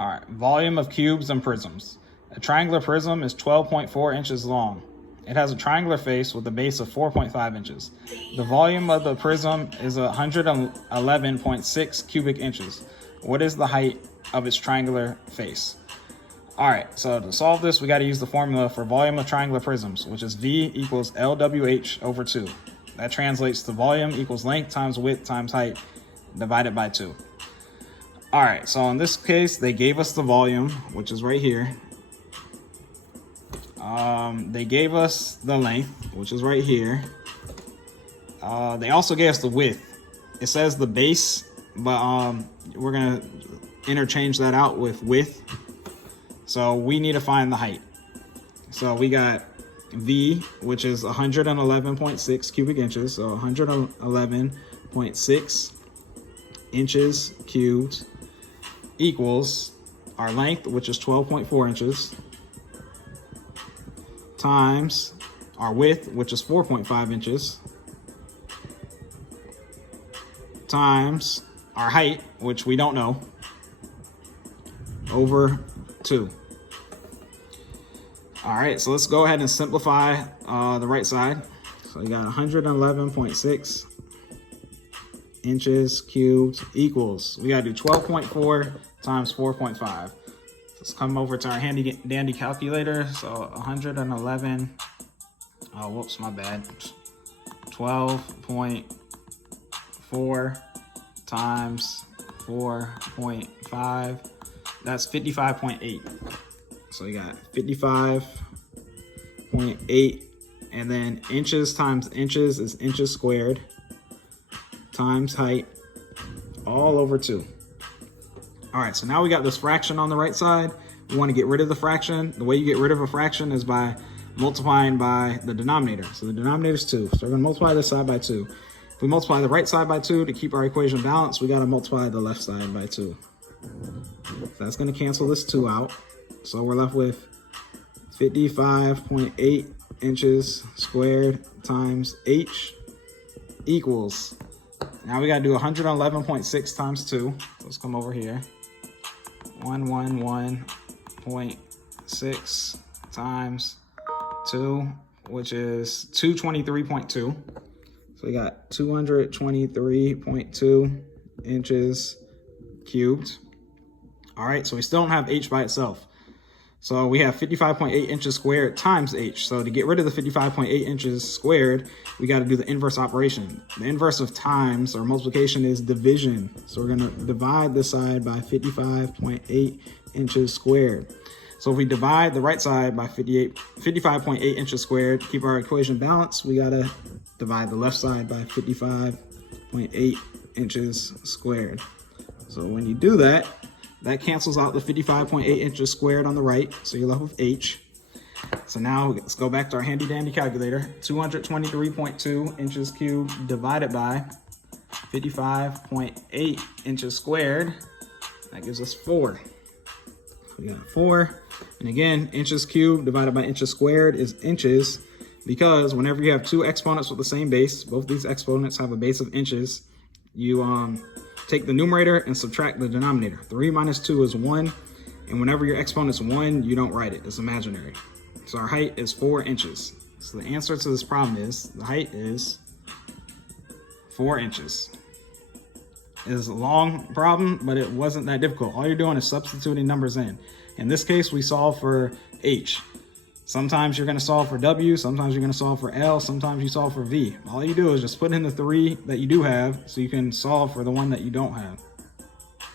All right, volume of cubes and prisms. A triangular prism is 12.4 inches long. It has a triangular face with a base of 4.5 inches. The volume of the prism is 111.6 cubic inches. What is the height of its triangular face? All right, so to solve this, we got to use the formula for volume of triangular prisms, which is V equals LWH over 2. That translates to volume equals length times width times height divided by 2. All right, so in this case, they gave us the volume, which is right here. They gave us the length, which is right here. They also gave us the width. It says the base, but we're gonna interchange that out with width. So we need to find the height. So we got V, which is 111.6 cubic inches. So 111.6 inches cubed equals our length, which is 12.4 inches, times our width, which is 4.5 inches, times our height, which we don't know, over 2. All right, so let's go ahead and simplify the right side. So you got 111.6 inches cubed equals, we gotta do 12.4 times 4.5. Let's come over to our handy dandy calculator. So 111, oh, whoops, my bad. 12.4 times 4.5, that's 55.8. So we got 55.8, and then inches times inches is inches squared times height all over 2. All right, so now we got this fraction on the right side. We want to get rid of the fraction. The way you get rid of a fraction is by multiplying by the denominator. So the denominator is 2. So we're going to multiply this side by 2. If we multiply the right side by 2 to keep our equation balanced, we got to multiply the left side by 2. So that's going to cancel this 2 out. So we're left with 55.8 inches squared times h equals, now we got to do 111.6 times 2. So let's come over here. 111.6 times 2, which is 223.2. So we got 223.2 inches cubed. All right, so we still don't have h by itself. So we have 55.8 inches squared times h. So to get rid of the 55.8 inches squared, we got to do the inverse operation. The inverse of times or multiplication is division. So we're going to divide this side by 55.8 inches squared. So if we divide the right side by 55.8 inches squared, keep our equation balanced, we got to divide the left side by 55.8 inches squared. So when you do that, that cancels out the 55.8 inches squared on the right, so you're left with h. So now let's go back to our handy dandy calculator. 223.2 inches cubed divided by 55.8 inches squared. That gives us 4. We got 4. And again, inches cubed divided by inches squared is inches, because whenever you have two exponents with the same base, both these exponents have a base of inches, you take the numerator and subtract the denominator. 3 minus 2 is 1. And whenever your exponent's 1, you don't write it. It's imaginary. So our height is 4 inches. So the answer to this problem is, the height is 4 inches. It is a long problem, but it wasn't that difficult. All you're doing is substituting numbers in. In this case, we solve for h. Sometimes you're going to solve for W, sometimes you're going to solve for L, sometimes you solve for V. All you do is just put in the 3 that you do have so you can solve for the one that you don't have.